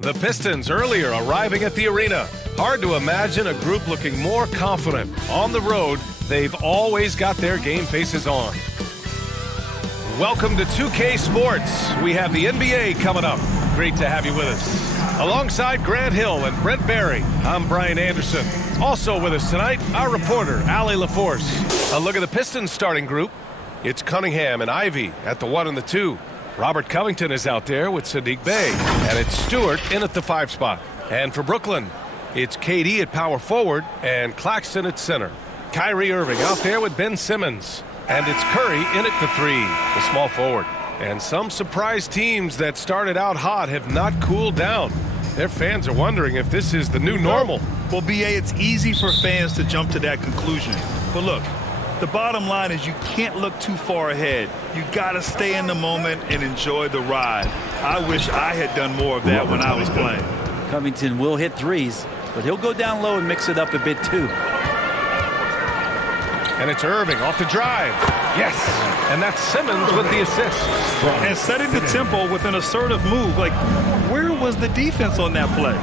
The Pistons earlier arriving at the arena. Hard to imagine a group looking more confident. On the road, they've always got their game faces on. Welcome to 2K Sports. We have the NBA coming up. Great to have you with us. Alongside Grant Hill and Brent Barry, I'm Brian Anderson. Also with us tonight, our reporter, Allie LaForce. A look at the Pistons starting group. It's Cunningham and Ivy at the 1 and the 2. Robert Covington is out there with Sadiq Bey, and it's Stewart in at the 5 spot. And for Brooklyn, it's KD at power forward and Claxton at center. Kyrie Irving out there with Ben Simmons, and it's Curry in at the 3, the small forward. And some surprise teams that started out hot have not cooled down. Their fans are wondering if this is the new normal. Well, BA, it's easy for fans to jump to that conclusion. But look, the bottom line is you can't look too far ahead. You got to stay in the moment and enjoy the ride. I wish I had done more of that when I was playing. Covington will hit threes, but he'll go down low and mix it up a bit too. And it's Irving off the drive. Yes. And that's Simmons with the assist. And setting the tempo with an assertive move. Like, where was the defense on that play?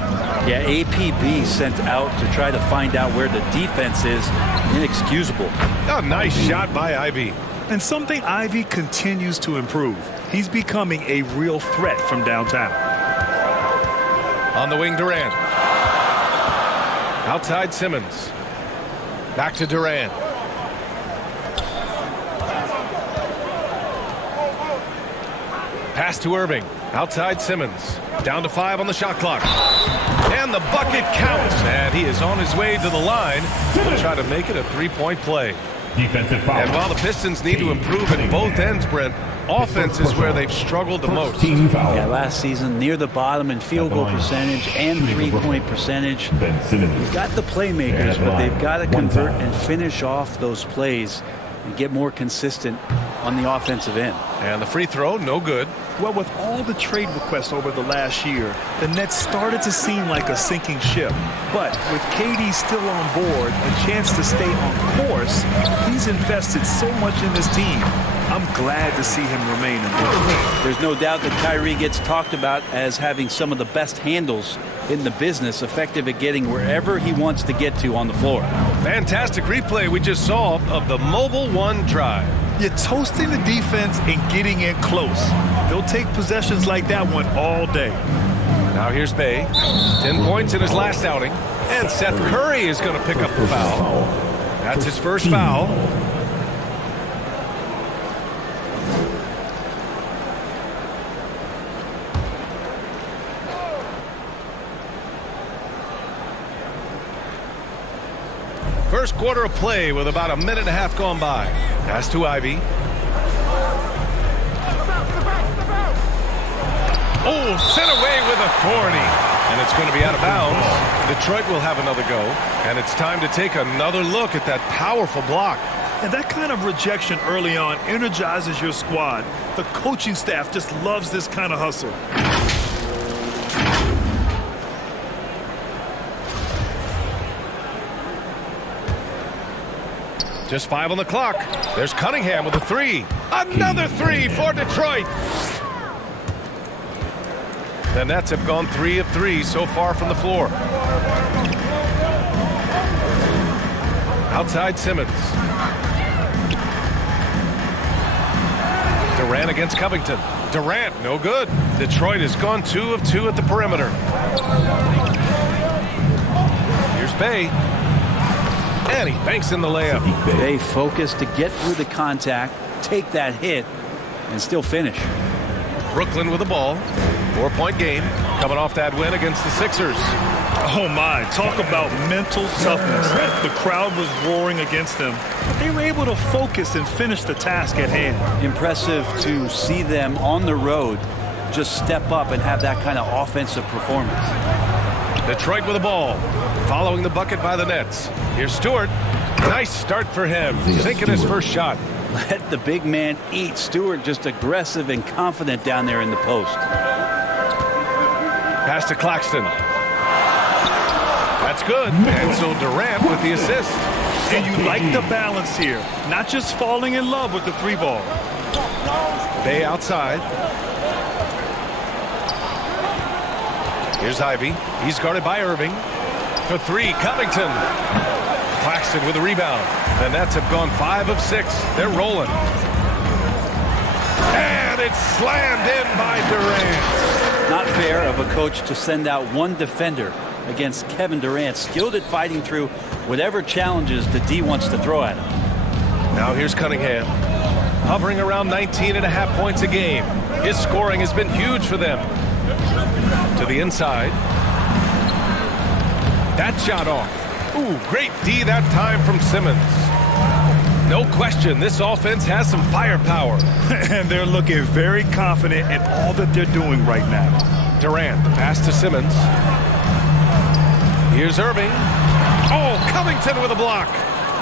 Yeah, APB sent out to try to find out where the defense is. Inexcusable. A nice shot by Ivy. And something Ivy continues to improve. He's becoming a real threat from downtown. On the wing, Durant. Outside Simmons. Back to Durant. Pass to Irving. Outside Simmons. Down to 5 on the shot clock. And the bucket counts. And he is on his way to the line. He'll try to make it a three-point play. Defensive foul. And while the Pistons need to improve at both ends, Brent, offense is where they've struggled the most. Yeah, last season near the bottom in field goal percentage and three-point percentage. You've got the playmakers, but they've got to convert and finish off those plays and get more consistent on the offensive end. And the free throw, no good. Well, with all the trade requests over the last year, the Nets started to seem like a sinking ship. But with KD still on board, a chance to stay on course, he's invested so much in this team. I'm glad to see him remain involved. There's no doubt that Kyrie gets talked about as having some of the best handles in the business, effective at getting wherever he wants to get to on the floor. Fantastic replay we just saw of the mobile one drive. You're toasting the defense and getting in close. They'll take possessions like that one all day. Now here's Bey. 10 points in his last outing. And Seth Curry is going to pick up the foul. That's his first foul. First quarter of play with about a minute and a half gone by. Pass to Ivy. Oh, sent away with authority. And it's going to be out of bounds. Detroit will have another go. And it's time to take another look at that powerful block. And that kind of rejection early on energizes your squad. The coaching staff just loves this kind of hustle. Just 5 on the clock. There's Cunningham with a 3. Another 3 for Detroit. The Nets have gone 3 of 3 so far from the floor. Outside Simmons. Durant against Covington. Durant, no good. Detroit has gone 2 of 2 at the perimeter. Here's Bey. And he banks in the layup. They focus to get through the contact, take that hit, and still finish. Brooklyn with the ball. 4-point game. Coming off that win against the Sixers. Oh, my. Talk about mental toughness. The crowd was roaring against them. But they were able to focus and finish the task at hand. Impressive to see them on the road just step up and have that kind of offensive performance. Detroit with the ball. Following the bucket by the Nets. Here's Stewart. Nice start for him. Sinking his first shot. Let the big man eat. Stewart just aggressive and confident down there in the post. Pass to Claxton. That's good. And so Durant with the assist. And you like the balance here. Not just falling in love with the 3-ball. Bey outside. Here's Ivy. He's guarded by Irving. For three, Covington. Claxton with a rebound. The Nets have gone 5 of 6. They're rolling. And it's slammed in by Durant. Not fair of a coach to send out one defender against Kevin Durant, skilled at fighting through whatever challenges the D wants to throw at him. Now here's Cunningham, hovering around 19.5 points a game. His scoring has been huge for them. To the inside. That shot off. Ooh, great D that time from Simmons. No question, this offense has some firepower. And they're looking very confident in all that they're doing right now. Durant, the pass to Simmons. Here's Irving. Oh, Covington with a block.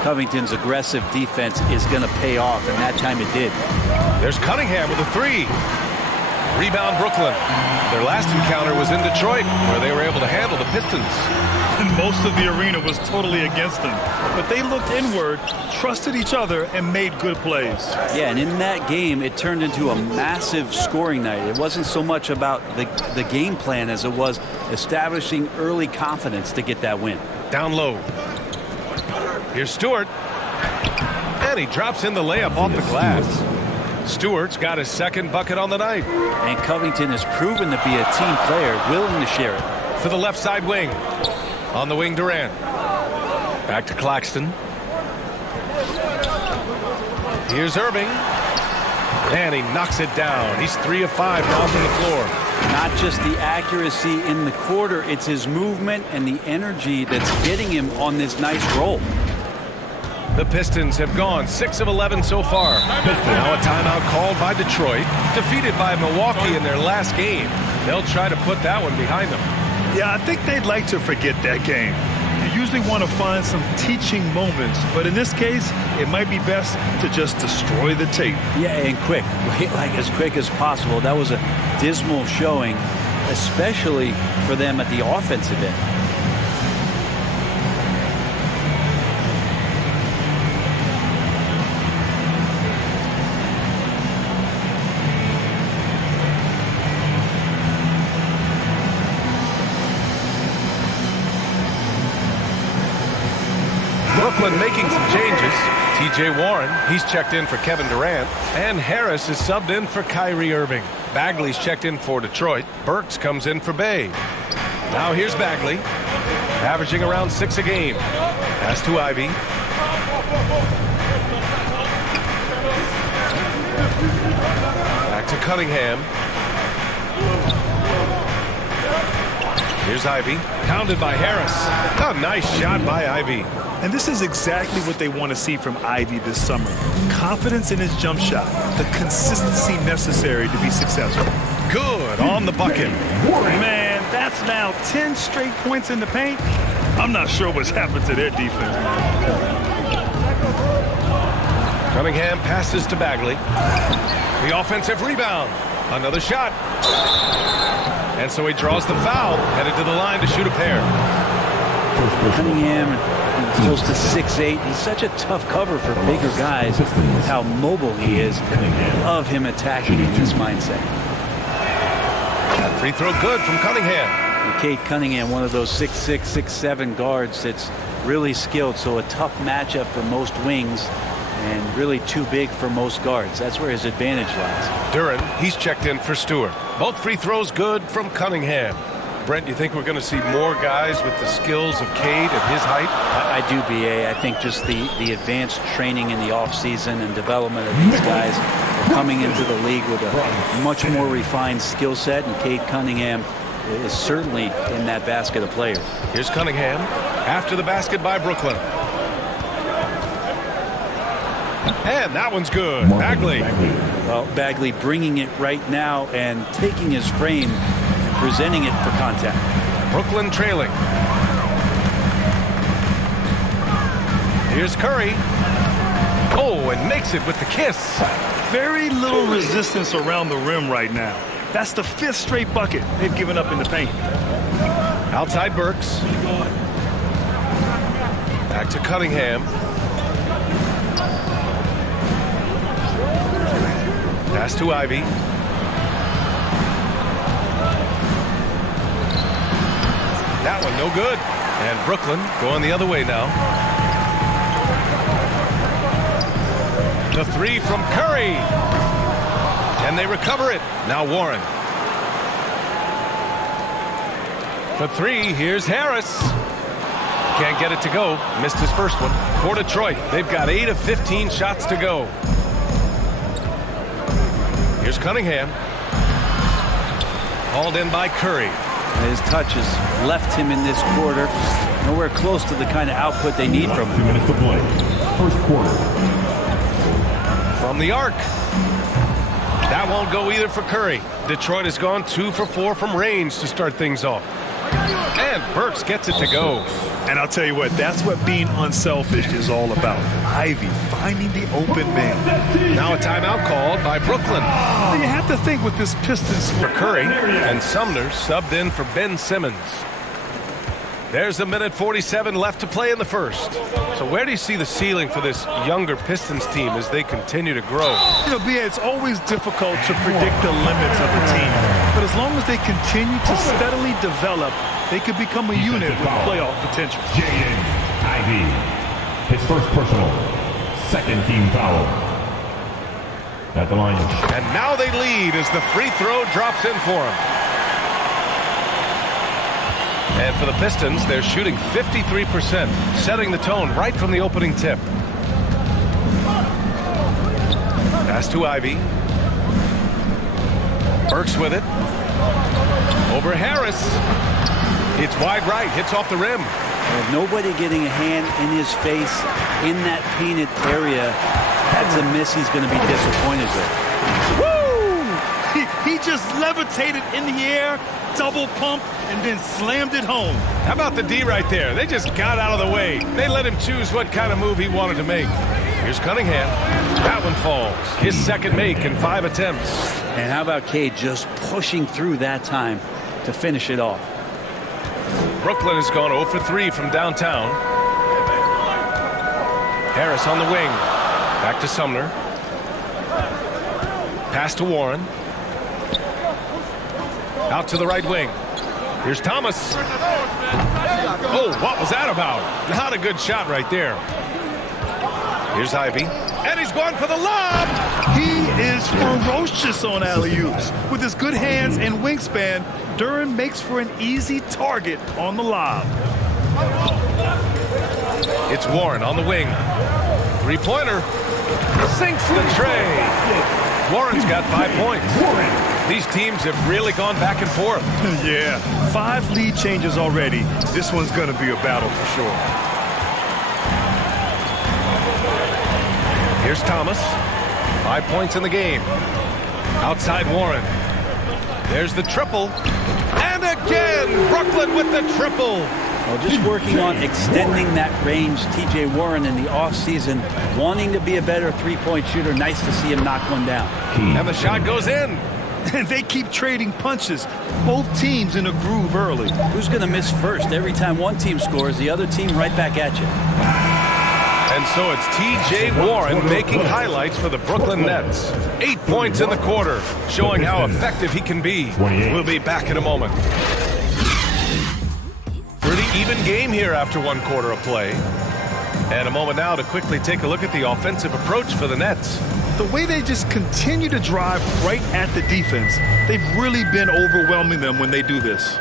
Covington's aggressive defense is going to pay off, and that time it did. There's Cunningham with a three. Rebound Brooklyn. Their last encounter was in Detroit, where they were able to handle the Pistons. And most of the arena was totally against them. But they looked inward, trusted each other, and made good plays. Yeah, and in that game, it turned into a massive scoring night. It wasn't so much about the game plan as it was establishing early confidence to get that win. Down low. Here's Stewart. And he drops in the layup off the glass. Stewart's got his second bucket on the night. And Covington has proven to be a team player, willing to share it. To the left side wing. On the wing, Durant. Back to Claxton. Here's Irving. And he knocks it down. He's 3 of 5 now from the floor. Not just the accuracy in the quarter, it's his movement and the energy that's getting him on this nice roll. The Pistons have gone 6 of 11 so far. Now a timeout called by Detroit. Defeated by Milwaukee in their last game. They'll try to put that one behind them. Yeah, I think they'd like to forget that game. You usually want to find some teaching moments, but in this case, it might be best to just destroy the tape. Yeah, and quick, like as quick as possible. That was a dismal showing, especially for them at the offensive end. Brooklyn making some changes. T.J. Warren, he's checked in for Kevin Durant. And Harris is subbed in for Kyrie Irving. Bagley's checked in for Detroit. Burks comes in for Bay. Now here's Bagley, averaging around 6 a game. Pass to Ivy. Back to Cunningham. Here's Ivy, pounded by Harris. A nice shot by Ivy. And this is exactly what they want to see from Ivy this summer. Confidence in his jump shot, the consistency necessary to be successful. Good on the bucket. Man, that's now 10 straight points in the paint. I'm not sure what's happened to their defense. Cunningham passes to Bagley. The offensive rebound. Another shot. And so he draws the foul, headed to the line to shoot a pair. Cunningham, close to 6'8". He's such a tough cover for bigger guys with how mobile he is. Love him attacking in this mindset. That free throw good from Cunningham. And Cade Cunningham, one of those 6'6", 6'7" guards that's really skilled. So a tough matchup for most wings and really too big for most guards. That's where his advantage lies. Duran, he's checked in for Stewart. Both free throws good from Cunningham. Brent, you think we're going to see more guys with the skills of Cade at his height? I do, B.A. I think just the advanced training in the offseason and development of these guys are coming into the league with a much more refined skill set, and Cade Cunningham is certainly in that basket of players. Here's Cunningham after the basket by Brooklyn. And that one's good. Bagley. Well, Bagley bringing it right now and taking his frame and presenting it for contact. Brooklyn trailing. Here's Curry. Oh, and makes it with the kiss. Very little resistance around the rim right now. That's the 5th straight bucket they've given up in the paint. Outside Burks. Back to Cunningham. Pass to Ivy. That one no good. And Brooklyn going the other way now. The three from Curry. And they recover it. Now Warren. For three, here's Harris. Can't get it to go. Missed his first one. For Detroit, they've got 8 of 15 shots to go. Here's Cunningham. Hauled in by Curry. His touches left him in this quarter. Nowhere close to the kind of output they need from him. 2 minutes to play. First quarter. From the arc. That won't go either for Curry. Detroit has gone 2 for 4 from range to start things off. And Burks gets it to go. And I'll tell you what, that's what being unselfish is all about. Ivy finding the open man. Now a timeout called by Brooklyn. You have to think with this Pistons For Curry, and Sumner subbed in for Ben Simmons. There's a minute 47 left to play in the first. So where do you see the ceiling for this younger Pistons team as they continue to grow? You know, BA, it's always difficult to predict the limits of a team. But as long as they continue to steadily develop, they could become a unit with playoff potential. Jaden Ivey. His first personal. Second team foul. At the line. And now they lead as the free throw drops in for them. And for the Pistons, they're shooting 53%, setting the tone right from the opening tip. Pass to Ivy. Burks with it. Over Harris. It's wide right, hits off the rim. With nobody getting a hand in his face in that painted area, that's a miss he's going to be disappointed with. Woo! He just levitated in the air, double pump, and then slammed it home. How about the D right there? They just got out of the way. They let him choose what kind of move he wanted to make. Here's Cunningham. That one falls. His second make in 5 attempts. And how about Cade just pushing through that time to finish it off? Brooklyn has gone 0 for 3 from downtown. Harris on the wing. Back to Sumner. Pass to Warren. Out to the right wing. Here's Thomas. Oh, what was that about? Not a good shot right there. Here's Ivy. And he's going for the lob. He is ferocious on alley-oops. With his good hands and wingspan, Duran makes for an easy target on the lob. It's Warren on the wing. Three-pointer. Sinks the tray. Warren's got 5 points. These teams have really gone back and forth. Yeah, 5 lead changes already. This one's going to be a battle for sure. Here's Thomas. 5 points in the game. Outside Warren. There's the triple. And again, Brooklyn with the triple. Well, just working on extending that range, T.J. Warren in the offseason, wanting to be a better three-point shooter. Nice to see him knock one down. And the shot goes in. And they keep trading punches. Both teams in a groove early. Who's going to miss first? Every time one team scores, the other team right back at you. And so it's T.J. Warren making highlights for the Brooklyn Nets. 8 points in the quarter, showing how effective he can be. We'll be back in a moment. Pretty even game here after 1 quarter of play. And a moment now to quickly take a look at the offensive approach for the Nets. The way they just continue to drive right at the defense, they've really been overwhelming them when they do this.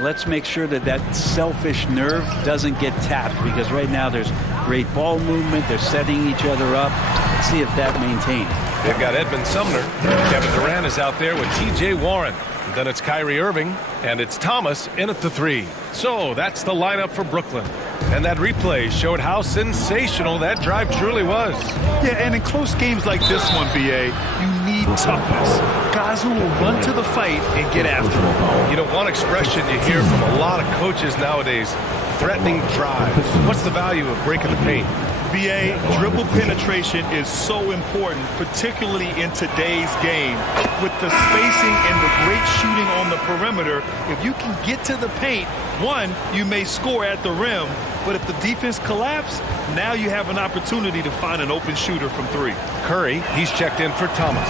Let's make sure that that selfish nerve doesn't get tapped, because right now there's great ball movement. They're setting each other up. Let's see if that maintains. They've got Edmond Sumner. Kevin Durant is out there with T.J. Warren. Then it's Kyrie Irving, and it's Thomas in at the 3. So that's the lineup for Brooklyn. And that replay showed how sensational that drive truly was. Yeah, and in close games like this one, BA, you need toughness. Guys who will run to the fight and get after it. You know, one expression you hear from a lot of coaches nowadays, threatening drive. What's the value of breaking the paint? BA, dribble penetration is so important, particularly in today's game. With the spacing and the great shooting on the perimeter, if you can get to the paint, one, you may score at the rim, but if the defense collapses, now you have an opportunity to find an open shooter from 3. Curry, he's checked in for Thomas.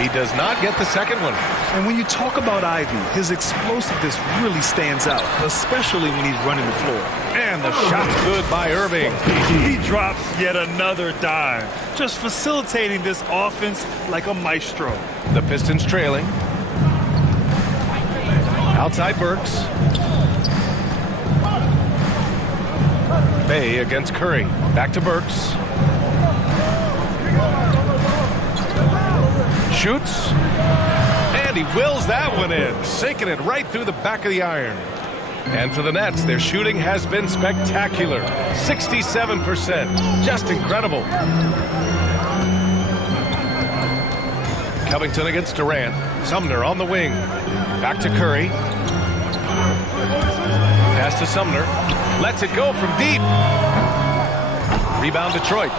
He does not get the second one. And when you talk about Ivy, his explosiveness really stands out, especially when he's running the floor. And the shot's good by Irving. He drops yet another dime, just facilitating this offense like a maestro. The Pistons trailing. Outside Burks. Bay against Curry. Back to Burks. Shoots. And he wills that one in, sinking it right through the back of the iron. And for the Nets, their shooting has been spectacular. 67%. Just incredible. Covington against Durant. Sumner on the wing. Back to Curry. Pass to Sumner. Lets it go from deep. Rebound Detroit.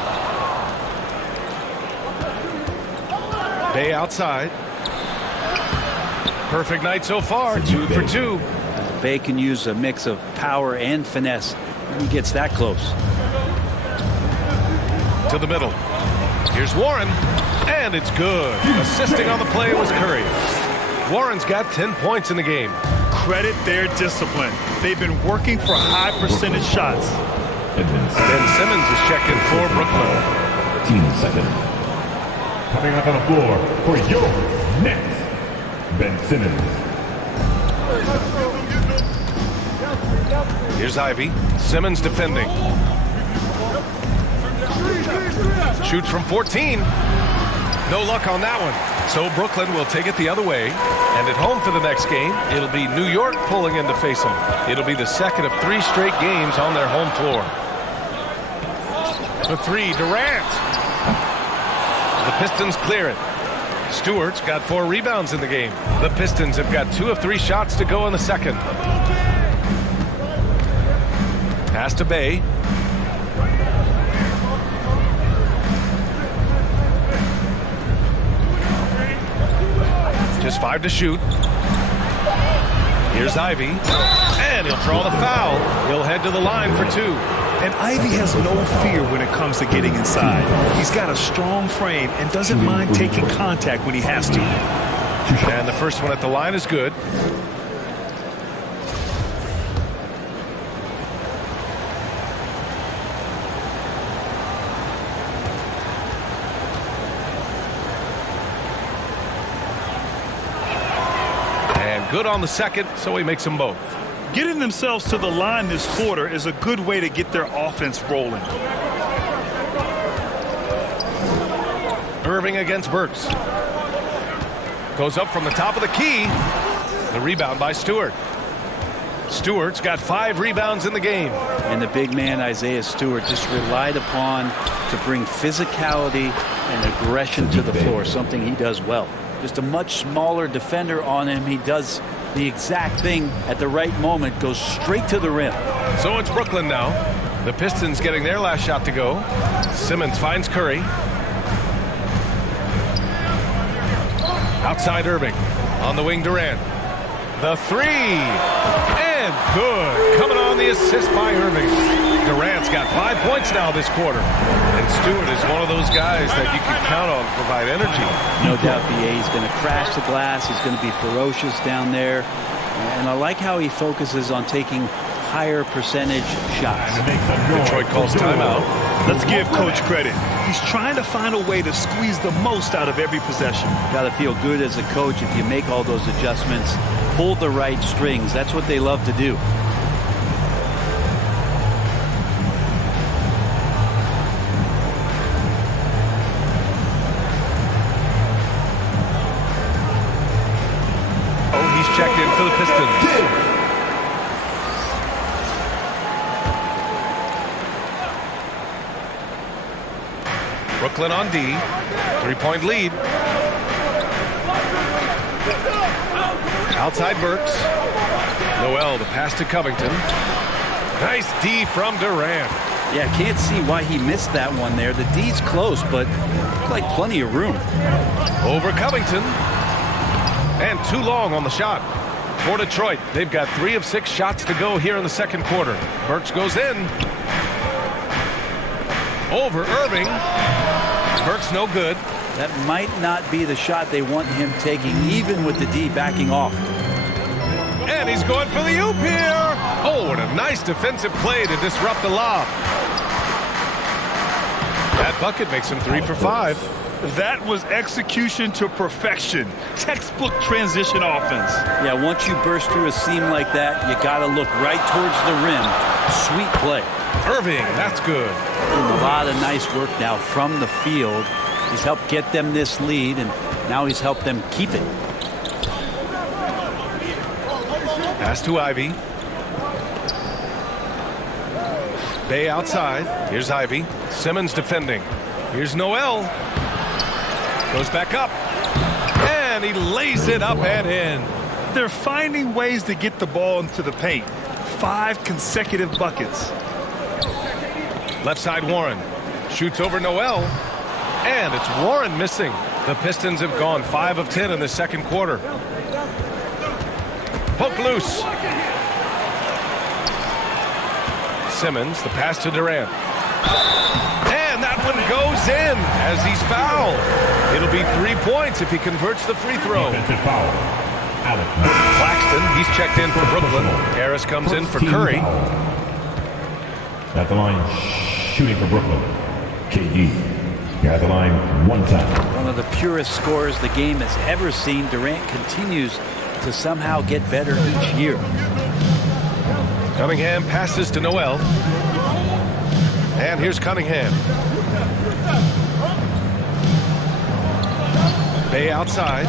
Bay outside. Perfect night so far. 2 for 2. Bay can use a mix of power and finesse when he gets that close. To the middle. Here's Warren. And it's good. Assisting on the play was Curry. Warren's got 10 points in the game. Credit their discipline. They've been working for high percentage shots. Ben Simmons is checked in for Brooklyn. 15 seconds. Coming up on the floor for your Nets, Ben Simmons. Here's Ivy. Simmons defending. Shoots from 14. No luck on that one. So Brooklyn will take it the other way. And at home for the next game, it'll be New York pulling in to face them. It'll be the second of 3 straight games on their home floor. The 3, Durant. The Pistons clear it. Stewart's got 4 rebounds in the game. The Pistons have got 2 of 3 shots to go in the second. Pass to Bay. Just 5 to shoot. Here's Ivy. And he'll draw the foul. He'll head to the line for 2. And Ivy has no fear when it comes to getting inside. He's got a strong frame and doesn't mind taking contact when he has to. And the first one at the line is good. And good on the second, so he makes them both. Getting themselves to the line this quarter is a good way to get their offense rolling. Irving against Burks. Goes up from the top of the key. The rebound by Stewart. Stewart's got 5 rebounds in the game. And the big man, Isaiah Stewart, just relied upon to bring physicality and aggression to the floor, something he does well. Just a much smaller defender on him. He does the exact thing at the right moment, goes straight to the rim. So it's Brooklyn now. The Pistons getting their last shot to go. Simmons finds Curry. Outside Irving. On the wing, Durant. The 3. And good. Coming on the assist by Irving. Durant's got 5 points now this quarter. And Stewart is one of those guys that you can count on to provide energy. No doubt BA, he's going to crash the glass. He's going to be ferocious down there. And I like how he focuses on taking higher percentage shots. Detroit calls timeout. Let's give Coach credit. He's trying to find a way to squeeze the most out of every possession. Got to feel good as a coach if you make all those adjustments, pull the right strings. That's what they love to do. Oh, he's checked in for the Pistons. Brooklyn on D. 3-point lead. Outside Burks. Noel, the pass to Covington. Nice D from Durant. Yeah, can't see why he missed that one there. The D's close, but like plenty of room. Over Covington. And too long on the shot. For Detroit, they've got 3 of 6 shots to go here in the second quarter. Burks goes in. Over Irving. Burks no good. That might not be the shot they want him taking, even with the D backing off. And he's going for the oop here. Oh, and a nice defensive play to disrupt the lob. That bucket makes him 3 for 5. That was execution to perfection. Textbook transition offense. Yeah, once you burst through a seam like that, you got to look right towards the rim. Sweet play. Irving, that's good. Doing a lot of nice work now from the field. He's helped get them this lead, and now he's helped them keep it. Pass to Ivy. Bay outside. Here's Ivy. Simmons defending. Here's Noel. Goes back up. And he lays it up and in. They're finding ways to get the ball into the paint. 5 consecutive buckets. Left side Warren. Shoots over Noel. And it's Warren missing. The Pistons have gone 5 of 10 in the second quarter. Poke loose. Simmons, the pass to Durant. And that one goes in as he's fouled. It'll be 3 points if he converts the free throw. Defensive foul. Alex. Claxton, he's checked in for Brooklyn. Harris comes in for Curry. At the line, shooting for Brooklyn. KD. At the line, 1 time. One of the purest scorers the game has ever seen. Durant continues to somehow get better each year. Cunningham passes to Noel. And here's Cunningham. Bay outside.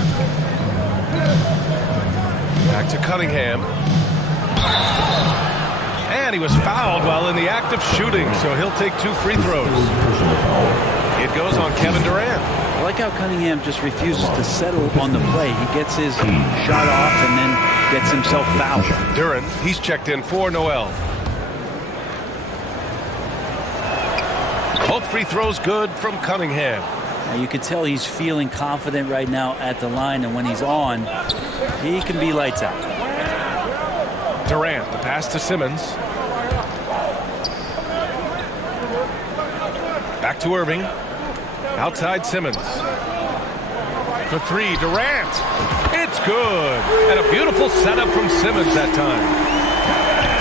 Back to Cunningham. And he was fouled while in the act of shooting, so he'll take 2 free throws. It goes on Kevin Durant. I like how Cunningham just refuses to settle on the play. He gets his shot off and then gets himself fouled. Duran, he's checked in for Noel. Both free throws good from Cunningham. Now you can tell he's feeling confident right now at the line, and when he's on, he can be lights out. Durant, the pass to Simmons. Back to Irving. Outside Simmons. For 3, Durant. It's good. And a beautiful setup from Simmons that time.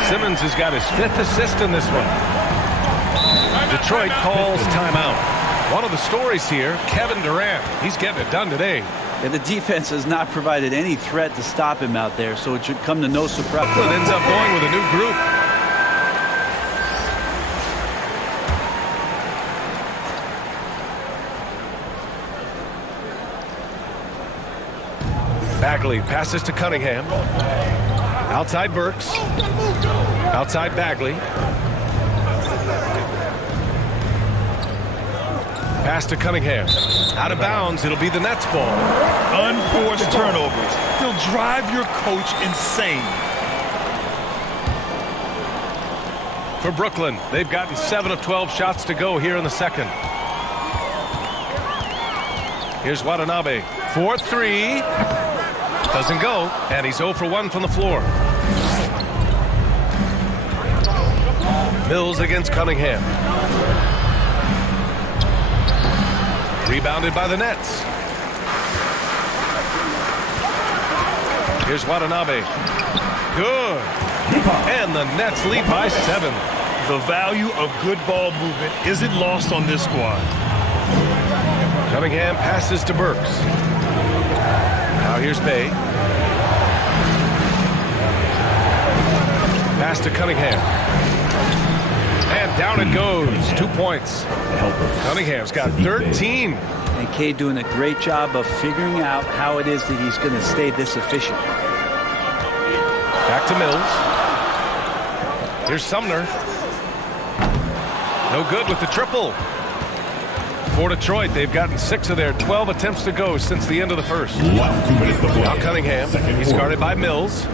Simmons has got his 5th assist in this one. Detroit calls timeout. One of the stories here, Kevin Durant. He's getting it done today. And the defense has not provided any threat to stop him out there, so it should come to no surprise. Brooklyn ends up going with a new group. Bagley passes to Cunningham. Outside Burks. Outside Bagley. Pass to Cunningham. Out of bounds. It'll be the Nets ball. Unforced turnovers. They'll drive your coach insane. For Brooklyn, they've gotten 7 of 12 shots to go here in the second. Here's Watanabe. 4-3. Doesn't go, and he's 0 for 1 from the floor. Mills against Cunningham. Rebounded by the Nets. Here's Watanabe. Good. And the Nets lead by 7. The value of good ball movement isn't lost on this squad. Cunningham passes to Burks. Now here's Bay. Pass to Cunningham. And down it goes. 2 points. Cunningham's got 13. And Kay doing a great job of figuring out how it is that he's going to stay this efficient. Back to Mills. Here's Sumner. No good with the triple. For Detroit, they've gotten 6 of their 12 attempts to go since the end of the first. 2 minutes to play. Now Cunningham. He's guarded by Mills.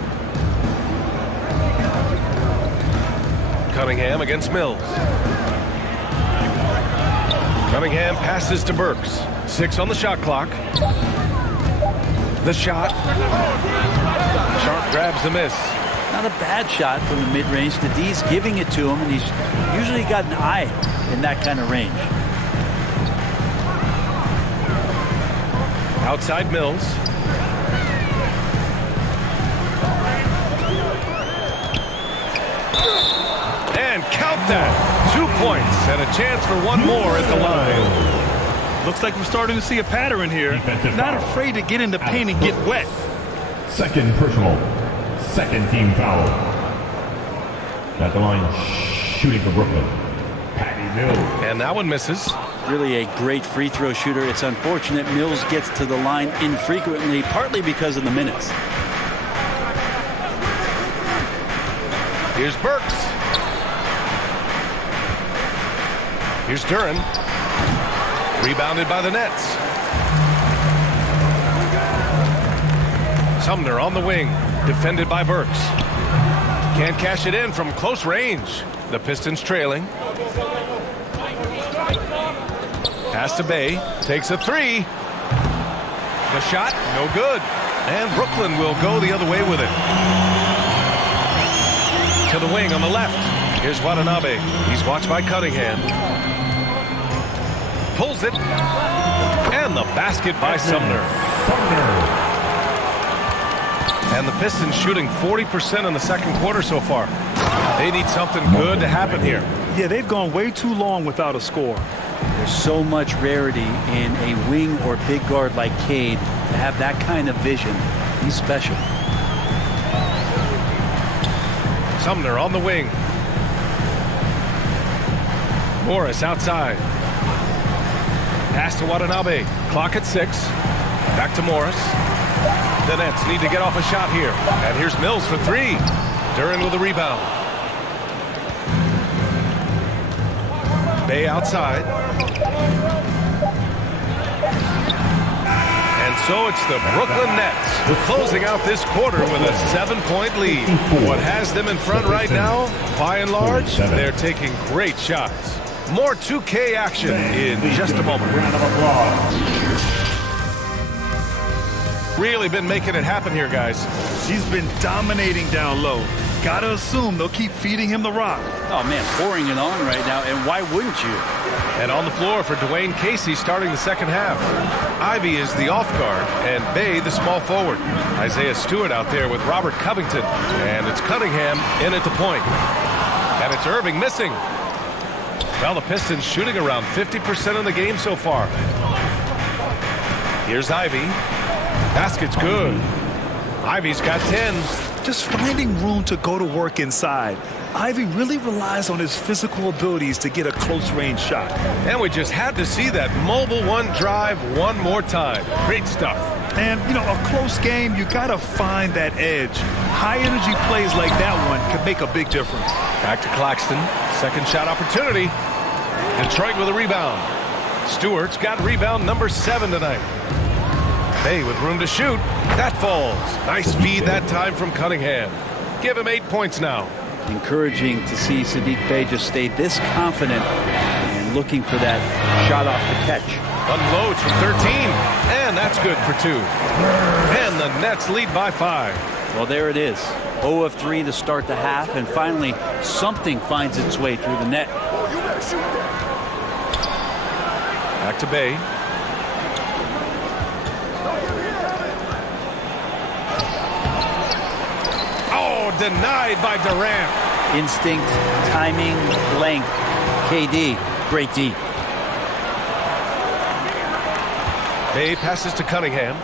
Cunningham against Mills. Cunningham passes to Burks. 6 on the shot clock. The shot. Sharp grabs the miss. Not a bad shot from the mid-range. The D's giving it to him, and he's usually got an eye in that kind of range. Outside Mills. And count that. 2 points and a chance for one more at the line. Looks like we're starting to see a pattern here. Not afraid to get in the paint and get wet. Second personal. Second team foul. At the line, shooting for Brooklyn, Patty Mills. And that one misses. Really a great free throw shooter. It's unfortunate Mills gets to the line infrequently, partly because of the minutes. Here's Burks. Here's Duran. Rebounded by the Nets. Sumner on the wing. Defended by Burks. Can't cash it in from close range. The Pistons trailing. Pass to Bay. Takes a three. The shot, no good. And Brooklyn will go the other way with it. To the wing on the left. Here's Watanabe. He's watched by Cunningham. Pulls it. And the basket by Sumner. And the Pistons shooting 40% in the second quarter so far. They need something good to happen here. Yeah, they've gone way too long without a score. There's so much rarity in a wing or big guard like Cade to have that kind of vision. He's special. Sumner on the wing. Morris outside. Pass to Watanabe. Clock at 6. Back to Morris. The Nets need to get off a shot here. And here's Mills for three. Duran with a rebound. Bay outside. And so it's the Brooklyn Nets closing out this quarter with a 7-point lead. What has them in front right now, by and large, they're taking great shots. More 2K action in just a moment. Round of applause. Really been making it happen here, guys. He's been dominating down low. Gotta assume they'll keep feeding him the rock. Oh, man, pouring it on right now, and why wouldn't you? And on the floor for Dwayne Casey starting the second half. Ivy is the off guard, and Bay the small forward. Isaiah Stewart out there with Robert Covington. And it's Cunningham in at the point. And it's Irving missing. Well, the Pistons shooting around 50% in the game so far. Here's Ivy. Basket's good. Ivy's got 10. Just finding room to go to work inside. Ivy really relies on his physical abilities to get a close-range shot. And we just had to see that mobile one drive one more time. Great stuff. And, you know, a close game, you got to find that edge. High-energy plays like that one can make a big difference. Back to Claxton. Second shot opportunity. Detroit with a rebound. Stewart's got rebound number 7 tonight. Bay with room to shoot. That falls. Nice feed that time from Cunningham. Give him 8 points now. Encouraging to see Sadiq Bey just stay this confident and looking for that shot off the catch. Unloads from 13, and that's good for 2. And the Nets lead by 5. Well, there it is. 0 of 3 to start the half, and finally something finds its way through the net. Back to Bay. Oh, denied by Durant. Instinct, timing, length. KD, great D. Bay passes to Cunningham.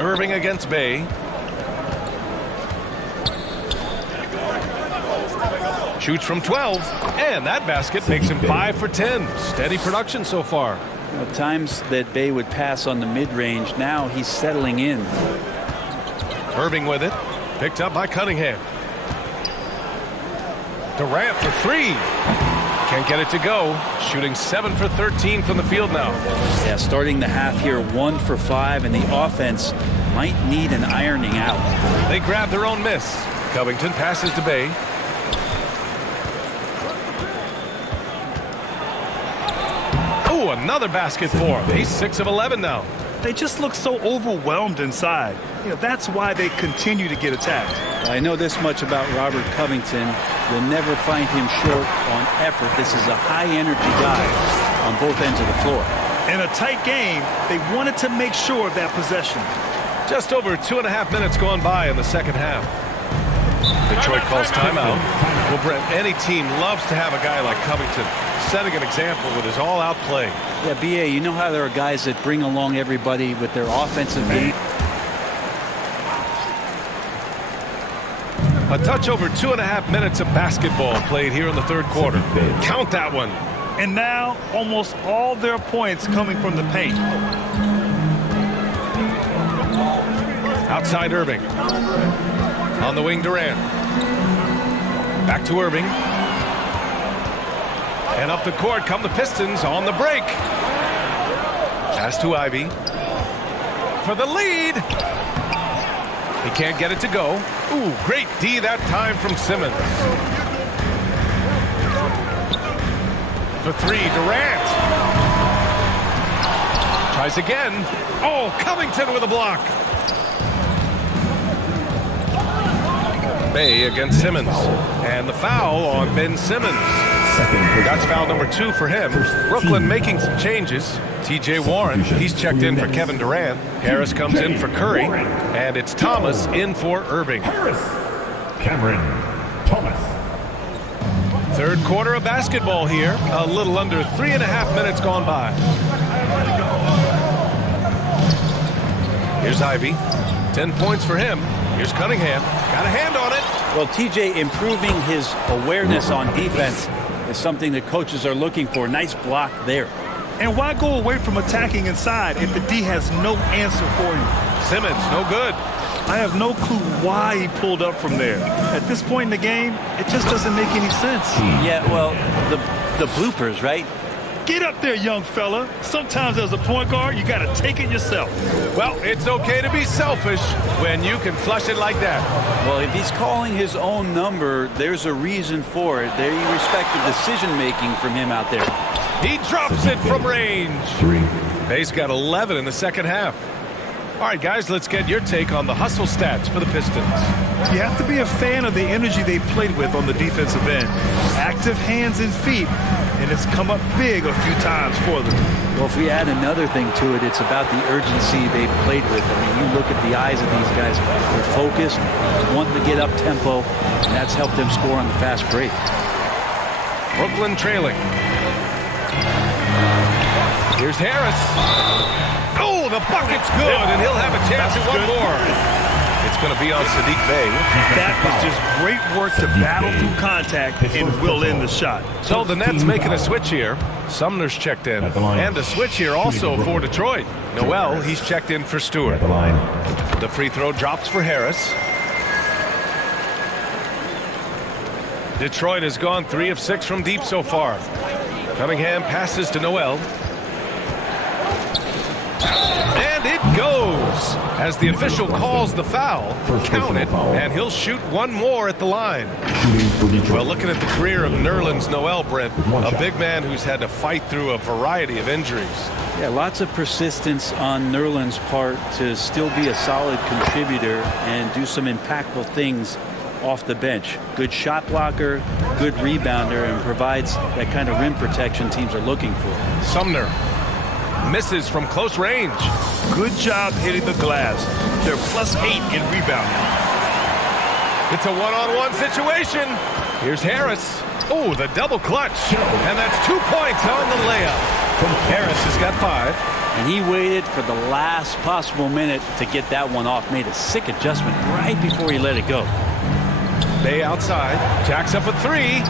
Irving against Bay. Shoots from 12, and that basket makes him 5 for 10. Steady production so far. At times that Bay would pass on the mid-range. Now he's settling in. Irving with it. Picked up by Cunningham. Durant for 3. Can't get it to go. Shooting 7 for 13 from the field now. Yeah, starting the half here 1 for 5, and the offense might need an ironing out. They grab their own miss. Covington passes to Bay. Oh, another basket for him. He's 6 of 11 now. they just look so overwhelmed inside. You know, that's why they continue to get attacked. I know this much about Robert Covington. You'll never find him short on effort. This is a high-energy guy on both ends of the floor. In a tight game, they wanted to make sure of that possession. Just over 2.5 minutes gone by in the second half. Detroit calls timeout. Well, Brent, any team loves to have a guy like Covington setting an example with his all-out play. Yeah, B.A., you know how there are guys that bring along everybody with their offensive game? A touch over 2.5 minutes of basketball played here in the third quarter. Count that one. And now, almost all their points coming from the paint. Outside Irving. On the wing, Durant. Back to Irving. And up the court come the Pistons on the break. Pass to Ivy. For the lead. He can't get it to go. Ooh, great D that time from Simmons. For three, Durant. Tries again. Oh, Covington with a block. Bay against Simmons. And the foul on Ben Simmons. That's foul number 2 for him. Brooklyn making some changes. T.J. Warren, he's checked in for Kevin Durant. Harris comes in for Curry. And it's Thomas in for Irving. Cameron Thomas. Third quarter of basketball here. A little under 3.5 minutes gone by. Here's Ivy. 10 points for him. Here's Cunningham. Got a hand on it. Well, TJ improving his awareness on defense is something that coaches are looking for. Nice block there. And why go away from attacking inside if the D has no answer for you? Simmons, no good. I have no clue why he pulled up from there. At this point in the game, it just doesn't make any sense. Yeah, well, the bloopers, right? Get up there, young fella. Sometimes as a point guard, you got to take it yourself. Well, it's okay to be selfish when you can flush it like that. Well, if he's calling his own number, there's a reason for it. They respect the decision-making from him out there. He drops it from range. Bay's got 11 in the second half. All right, guys, let's get your take on the hustle stats for the Pistons. You have to be a fan of the energy they played with on the defensive end. Active hands and feet, and it's come up big a few times for them. Well, if we add another thing to it, it's about the urgency they've played with. I mean, you look at the eyes of these guys. They're focused, wanting to get up tempo, and that's helped them score on the fast break. Brooklyn trailing. Here's Harris. Oh, the bucket's good, and he'll have a chance at one more. It's going to be on Sadiq Bey. That was just great work to battle through contact and will end the shot. So the Nets making a switch here. Sumner's checked in. And a switch here also for Detroit. Noel, he's checked in for Stewart. The free throw drops for Harris. Detroit has gone 3 of 6 from deep so far. Cunningham passes to Noel. And it goes as the official calls the foul. Count it, and he'll shoot one more at the line. Well, looking at the career of Nerlens Noel, Brent, a big man who's had to fight through a variety of injuries. Yeah, lots of persistence on Nerlens' part to still be a solid contributor and do some impactful things off the bench. Good shot blocker, good rebounder, and provides that kind of rim protection teams are looking for. Sumner misses from close range. Good job hitting the glass. They're +8 in rebounding. It's a one-on-one situation. Here's Harris. Oh, the double clutch. And that's 2 points on the layup. Harris has got 5. And he waited for the last possible minute to get that one off. Made a sick adjustment right before he let it go. Bay outside. Jacks up a 3.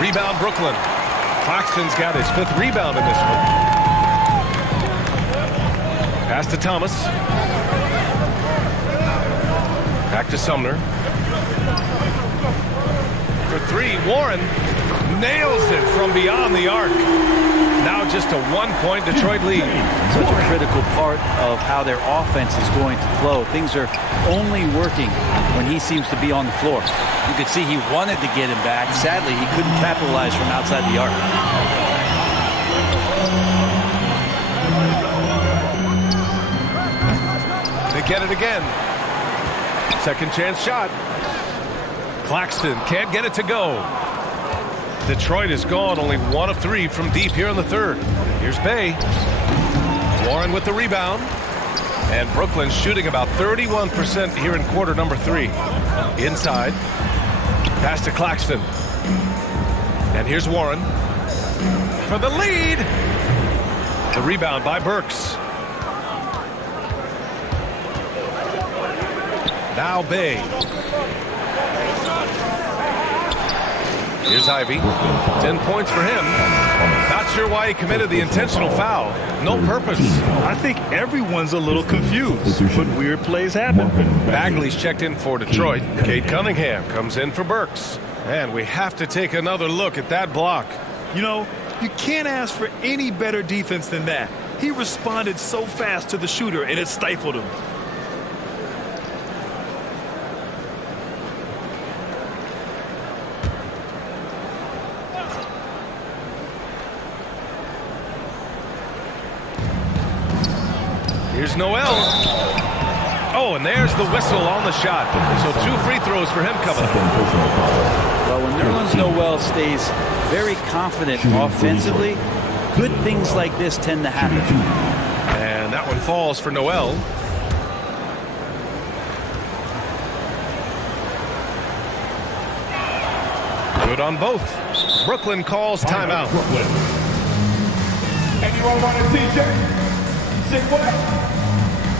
Rebound Brooklyn. Claxton's got his 5th rebound in this one. Pass to Thomas. Back to Sumner. For 3, Warren nails it from beyond the arc. Now just a 1-point Detroit lead. Such a critical part of how their offense is going to flow. Things are only working when he seems to be on the floor. You could see he wanted to get him back. Sadly, he couldn't capitalize from outside the arc. might get it again. Second chance shot. Claxton can't get it to go. Detroit is gone, only 1 of 3 from deep here in the third. Here's Bay. Warren with the rebound. And Brooklyn shooting about 31% here in quarter number 3. Inside. Pass to Claxton. And here's Warren for the lead. The rebound by Burks. Now Bay. Here's Ivy. 10 points for him. Not sure why he committed the intentional foul. No purpose. I think everyone's a little confused, but weird plays happen. Bagley's checked in for Detroit. Cade Cunningham comes in for Burks. And we have to take another look at that block. You know, you can't ask for any better defense than that. He responded so fast to the shooter, and it stifled him. Here's Noel. Oh, and there's the whistle on the shot. So 2 free throws for him coming up. Well, when Nerlens Noel stays very confident offensively, good things like this tend to happen. And that one falls for Noel. Good on both. Brooklyn calls timeout. Anyone want a t-shirt? Say what?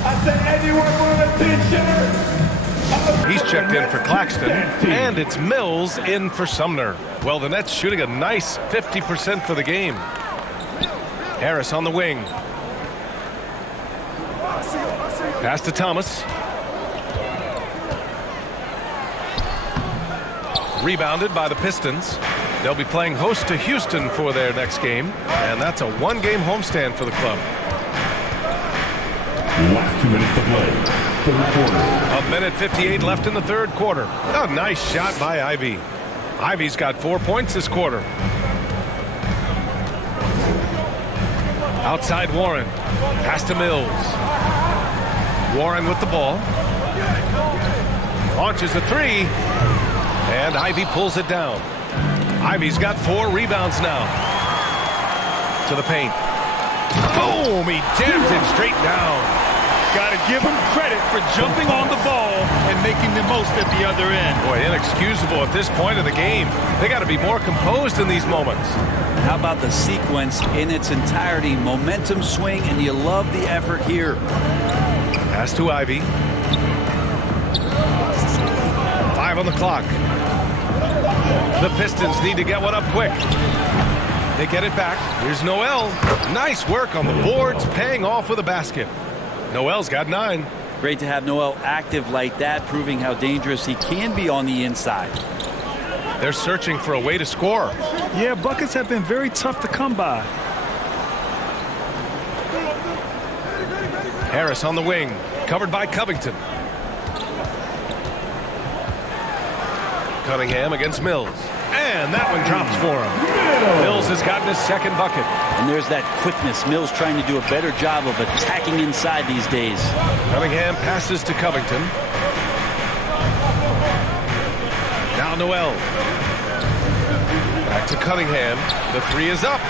I said anyone want a t-shirt? He's checked in for Claxton, and it's Mills in for Sumner. Well, the Nets shooting a nice 50% for the game. Harris on the wing. Pass to Thomas. Rebounded by the Pistons. They'll be playing host to Houston for their next game, and that's a 1-game homestand for the club. Last 2 minutes to play. Third quarter. 1:58 left in the third quarter. A nice shot by Ivy. Ivy's got 4 points this quarter. Outside Warren. Pass to Mills. Warren with the ball. Launches a 3. And Ivy pulls it down. Ivy's got 4 rebounds now. To the paint. Boom! He jams it straight down. Got to give him credit for jumping on the ball and making the most at the other end. Boy, inexcusable at this point of the game. They got to be more composed in these moments. How about the sequence in its entirety? Momentum swing, and you love the effort here. Pass to Ivy. 5 on the clock. The Pistons need to get one up quick. They get it back. Here's Noel. Nice work on the boards, paying off with a basket. Noel's got 9. Great to have Noel active like that, proving how dangerous he can be on the inside. They're searching for a way to score. Yeah, buckets have been very tough to come by. Harris on the wing, covered by Covington. Cunningham against Mills. And that one drops for him. Mills has gotten his second bucket. And there's that quickness. Mills trying to do a better job of attacking inside these days. Cunningham passes to Covington. Now Noel. Back to Cunningham. The 3 is up.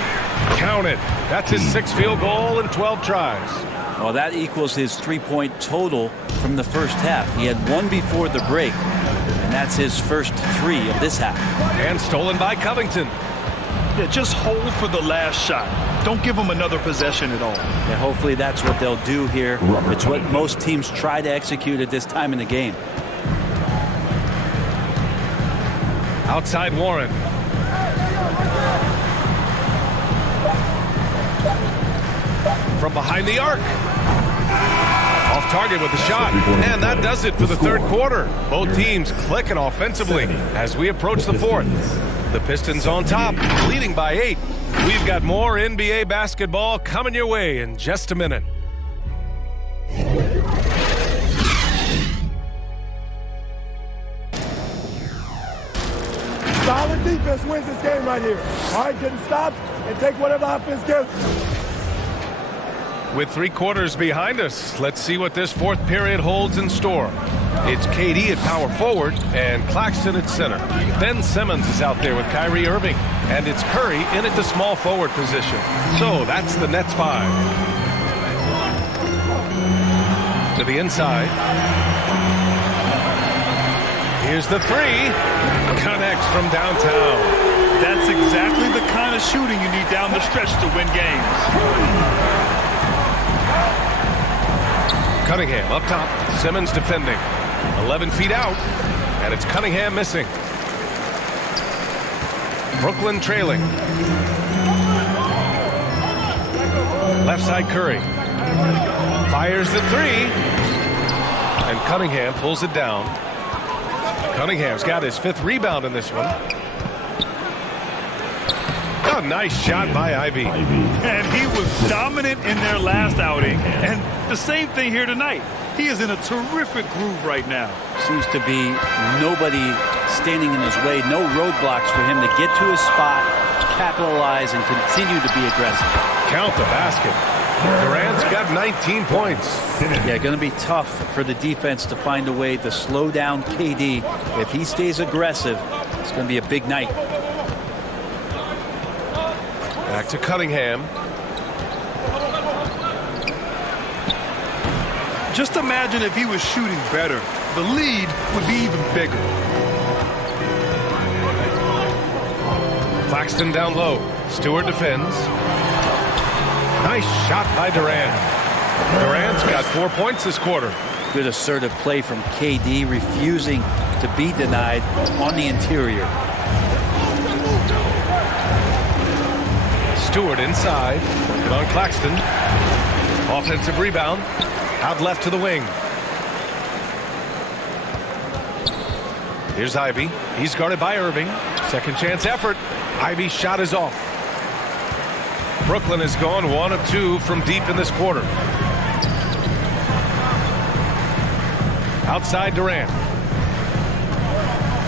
Count it. That's his 6th field goal in 12 tries. Well, that equals his 3-point total from the first half. He had 1 before the break. And that's his first 3 of this half. And stolen by Covington. Yeah, just hold for the last shot. Don't give them another possession at all. Yeah, hopefully that's what they'll do here. It's what most teams try to execute at this time in the game. Outside Warren. From behind the arc. Off target with the shot. And that does it for the third quarter. Both teams clicking offensively as we approach the fourth. The Pistons on top, leading by 8. We've got more NBA basketball coming your way in just a minute. Solid defense wins this game right here. All right, getting stops and take whatever offense gives. With 3 quarters behind us, let's see what this fourth period holds in store. It's KD at power forward and Claxton at center. Ben Simmons is out there with Kyrie Irving, and it's Curry in at the small forward position. So that's the Nets 5. To the inside. Here's the 3. Connects from downtown. That's exactly the kind of shooting you need down the stretch to win games. Cunningham up top. Simmons defending. 11 feet out. And it's Cunningham missing. Brooklyn trailing. Left side Curry. Fires the 3. And Cunningham pulls it down. Cunningham's got his 5th rebound in this one. A nice shot by Ivy. And he was dominant in their last outing. And the same thing here tonight. He is in a terrific groove right now. Seems to be nobody standing in his way. No roadblocks for him to get to his spot, capitalize, and continue to be aggressive. Count the basket. Durant's got 19 points. Yeah, going to be tough for the defense to find a way to slow down KD. If he stays aggressive, it's going to be a big night. Back to Cunningham. Just imagine if he was shooting better. The lead would be even bigger. Claxton down low. Stewart defends. Nice shot by Durant. Durant's got 4 points this quarter. Good assertive play from KD, refusing to be denied on the interior. Stewart inside. Working on Claxton. Offensive rebound. Out left to the wing. Here's Ivy. He's guarded by Irving. Second chance effort. Ivy's shot is off. Brooklyn has gone 1 of 2 from deep in this quarter. Outside Durant.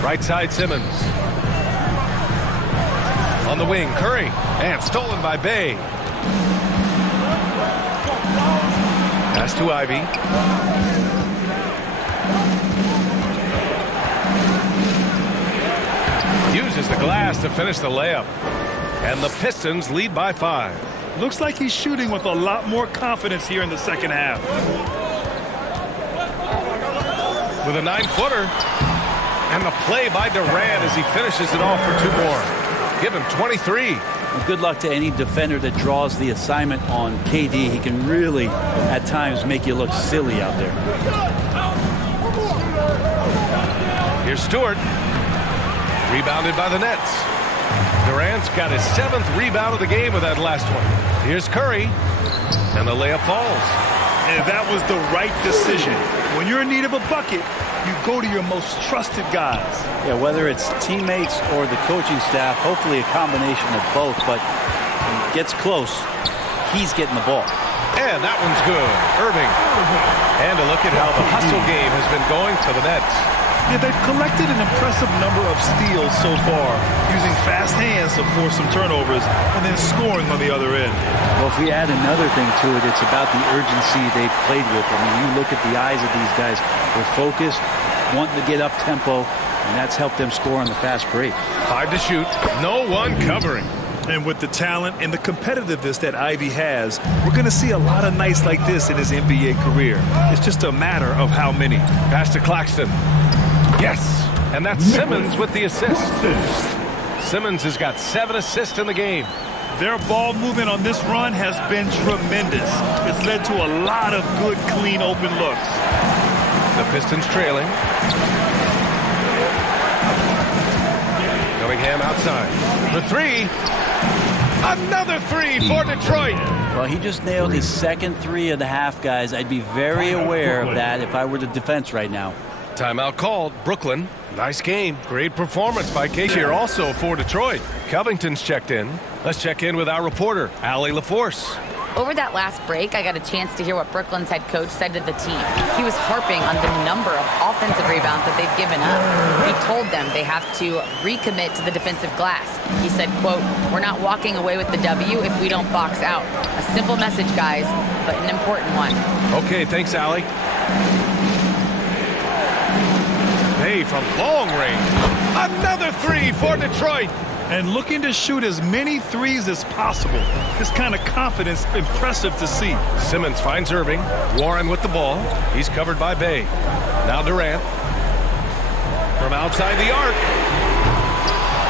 Right side Simmons. On the wing, Curry. And stolen by Bay. Pass to Ivy. Uses the glass to finish the layup. And the Pistons lead by 5. Looks like he's shooting with a lot more confidence here in the second half. With a 9-footer. And the play by Durant as he finishes it off for 2 more. Give him 23. Well, good luck to any defender that draws the assignment on KD. He can really, at times, make you look silly out there. Here's Stewart. Rebounded by the Nets. Durant's got his 7th rebound of the game with that last one. Here's Curry. And the layup falls. And that was the right decision. When you're in need of a bucket, you go to your most trusted guys. Yeah, whether it's teammates or the coaching staff, hopefully a combination of both, but when it gets close, he's getting the ball. And that one's good. Irving. And a look at how the hustle game has been going for the Nets. Yeah, they've collected an impressive number of steals so far, using fast hands to force some turnovers and then scoring on the other end. Well, if we add another thing to it, it's about the urgency they've played with. I mean, you look at the eyes of these guys. They're focused, wanting to get up tempo, and that's helped them score on the fast break. 5 to shoot. No one covering. And with the talent and the competitiveness that Ivy has, we're going to see a lot of nights like this in his NBA career. It's just a matter of how many. Pass to Claxton. Yes, and that's Simmons with the assist. Simmons has got 7 assists in the game. Their ball movement on this run has been tremendous. It's led to a lot of good, clean, open looks. The Pistons trailing. Cunningham outside. For 3. Another 3 for Detroit. Well, he just nailed his second 3 of the half, guys. I'd be very aware of that if I were the defense right now. Timeout called. Brooklyn. Nice game. Great performance by KD here also for Detroit. Covington's checked in. Let's check in with our reporter, Allie LaForce. Over that last break, I got a chance to hear what Brooklyn's head coach said to the team. He was harping on the number of offensive rebounds that they've given up. He told them they have to recommit to the defensive glass. He said, quote, "We're not walking away with the W if we don't box out." A simple message, guys, but an important one. Okay, thanks, Allie. Hey, from long range. Another three for Detroit. And looking to shoot as many threes as possible. This kind of confidence, impressive to see. Simmons finds Irving. Warren with the ball. He's covered by Bay. Now Durant. From outside the arc.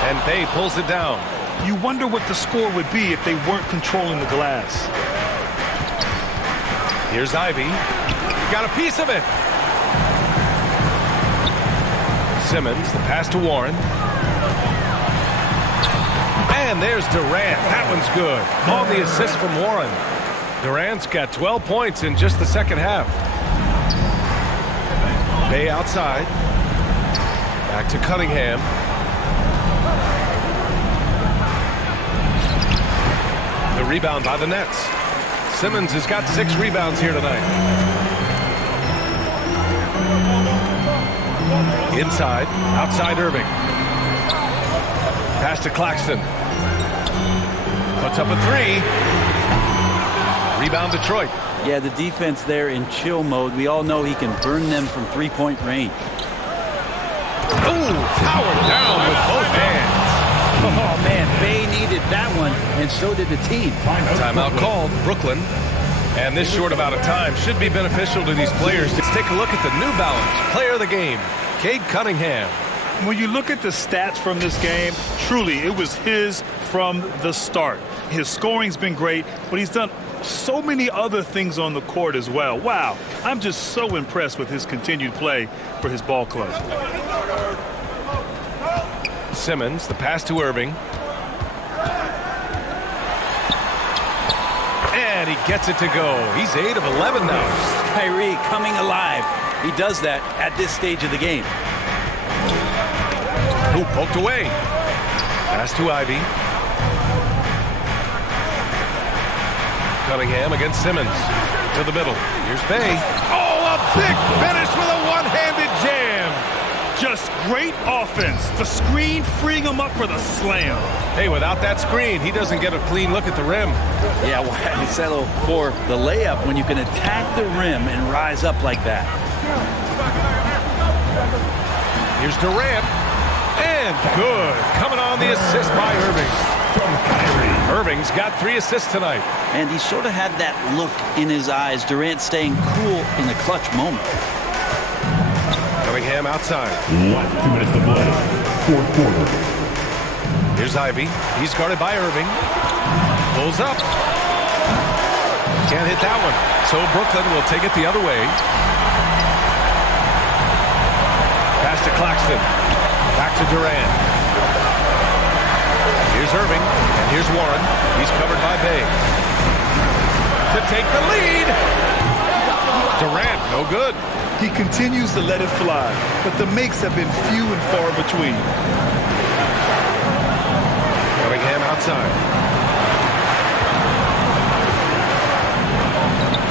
And Bay pulls it down. You wonder what the score would be if they weren't controlling the glass. Here's Ivy. Got a piece of it. Simmons, the pass to Warren. And there's Durant. That one's good. On the assist from Warren. Durant's got 12 points in just the second half. Bay outside. Back to Cunningham. The rebound by the Nets. Simmons has got 6 rebounds here tonight. Inside. Outside Irving. Pass to Claxton. Puts up a 3. Rebound Detroit. Yeah, the defense there in chill mode. We all know he can burn them from three-point range. Ooh, powered down with both hands. Oh, man, Bay needed that one, and so did the team. Timeout called, Brooklyn. And this short amount of time should be beneficial to these players. Let's take a look at the New Balance player of the game, Cade Cunningham. When you look at the stats from this game, truly, it was his from the start. His scoring's been great, but he's done so many other things on the court as well. Wow, I'm just so impressed with his continued play for his ball club. Simmons, the pass to Irving. And he gets it to go. He's 8 of 11 now. Kyrie coming alive. He does that at this stage of the game. Who poked away. Pass to Ivy. Cunningham against Simmons. To the middle. Here's Bay. Oh, a big finish with a one-handed jam. Just great offense. The screen freeing him up for the slam. Hey, without that screen, he doesn't get a clean look at the rim. Yeah, why well, settle for the layup when you can attack the rim and rise up like that? Here's Durant. And good. Coming on the assist by Irving. Irving's got 3 assists tonight. And he sort of had that look in his eyes. Durant staying cool in the clutch moment. Cunningham outside. Last 2 minutes to play. Fourth quarter. Here's Ivy. He's guarded by Irving. Pulls up. Can't hit that one. So Brooklyn will take it the other way. Pass to Claxton. Back to Durant. Here's Irving. And here's Warren. He's covered by Bay. To take the lead. Durant, no good. He continues to let it fly, but the makes have been few and far between. Cunningham outside.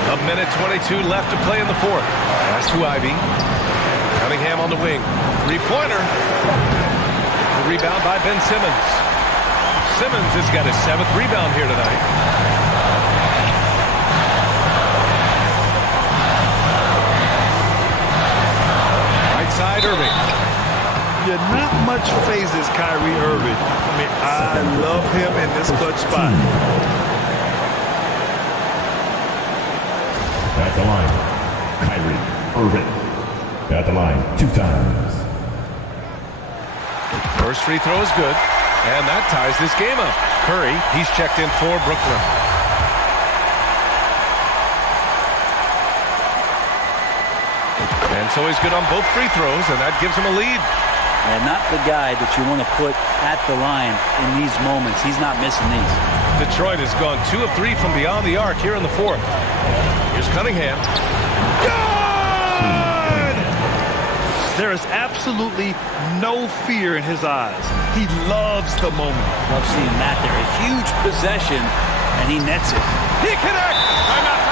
A minute 22 left to play in the fourth. Pass to Ivy. Cunningham on the wing. 3-pointer. The rebound by Ben Simmons. Simmons has got his 7th rebound here tonight. Right side, Irving. Yeah, not much phases Kyrie Irving. I mean, I love him in this clutch spot. At the line, Kyrie Irving. At the line 2 times. First free throw is good, and that ties this game up. Curry, he's checked in for Brooklyn. And so he's good on both free throws, and that gives him a lead. And not the guy that you want to put at the line in these moments. He's not missing these. Detroit has gone 2 of 3 from beyond the arc here in the fourth. Here's Cunningham. Good! There is absolutely no fear in his eyes. He loves the moment. Love seeing that there. A huge possession, and he nets it. He connects.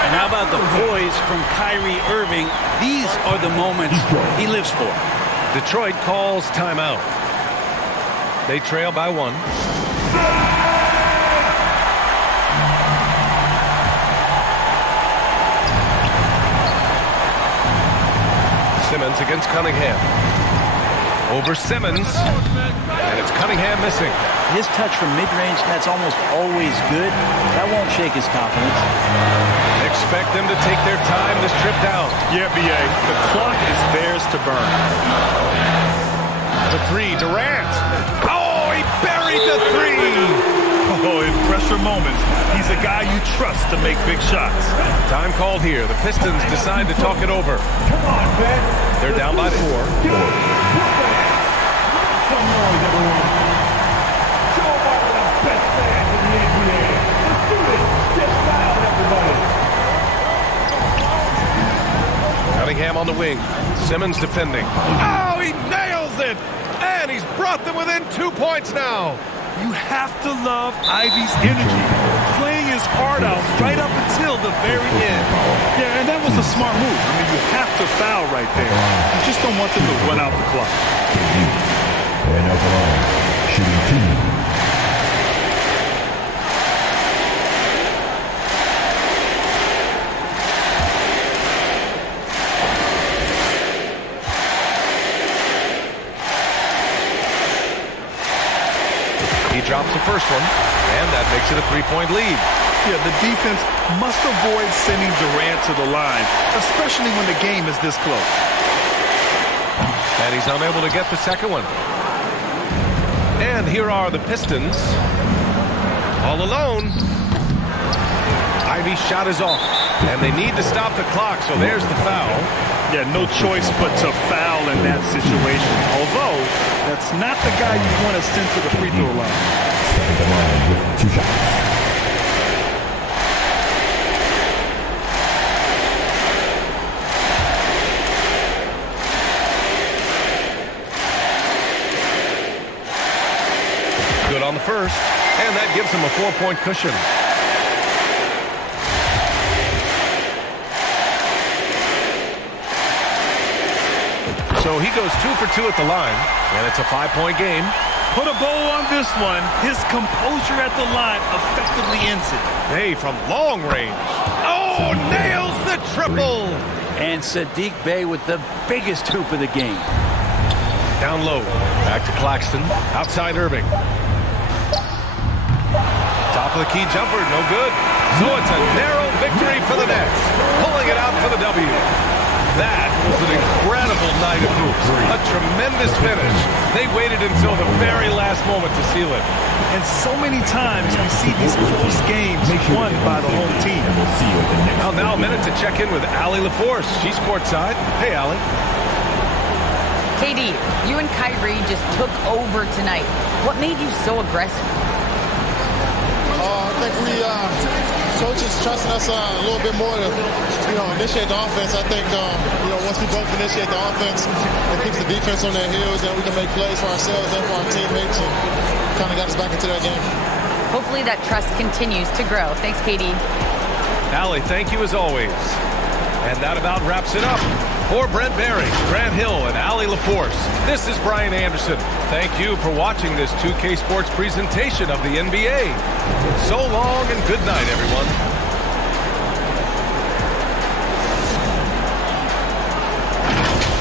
And how about the poise from Kyrie Irving? These are the moments he lives for. Detroit calls timeout. They trail by 1. Simmons against Cunningham. Over Simmons. And it's Cunningham missing. His touch from mid-range, that's almost always good. That won't shake his confidence. Expect them to take their time this trip down. Yeah, B.A. The clock is theirs to burn. The 3, Durant. Oh, he buried the 3. Oh, in pressure moments, he's a guy you trust to make big shots. Time called here. The Pistons decide to talk it over. Come on, Ben. They're down by 4. Some noise, everyone. Show them one of the best fans in the NBA. Let's do this. Get loud, everybody. Cunningham on the wing. Simmons defending. Oh, he nails it! And he's brought them within 2 points now. You have to love Ivy's energy, playing his heart out right up until the very end. Yeah, and that was a smart move. I mean, you have to foul right there. You just don't want them to run out the clock. And up along, shooting 2. He drops the first one, and that makes it a 3-point lead. Yeah, the defense must avoid sending Durant to the line, especially when the game is this close. And he's unable to get the second one. And here are the Pistons. All alone. Ivy's shot is off, and they need to stop the clock, so there's the foul. Yeah, no choice but to foul in that situation. Although, that's not the guy you want to send to the free throw line. Second to line with 2 shots. Good on the first, and that gives him a 4-point cushion. So he goes 2 for 2 at the line, and it's a 5-point game. Put a bow on this one. His composure at the line effectively ends it. Hey, from long range. Oh, nails the triple. And Sadiq Bey with the biggest hoop of the game. Down low, back to Claxton, outside Irving. Top of the key jumper, no good. So it's a narrow victory for the Nets, pulling it out for the W. That was an incredible night of hoops. A tremendous finish. They waited until the very last moment to seal it. And so many times we see these close games won by the home team. We'll see you at the next. Now a minute to check in with Allie LaForce. She's courtside. Hey, Allie. KD, you and Kyrie just took over tonight. What made you so aggressive? I think we coaches trusting us a little bit more to, initiate the offense. I think, once we both initiate the offense, it keeps the defense on their heels, and we can make plays for ourselves and for our teammates, and kind of got us back into that game. Hopefully that trust continues to grow. Thanks, KD. Allie, thank you as always. And that about wraps it up. For Brent Barry, Grant Hill, and Allie LaForce, this is Brian Anderson. Thank you for watching this 2K Sports presentation of the NBA. So long and good night, everyone.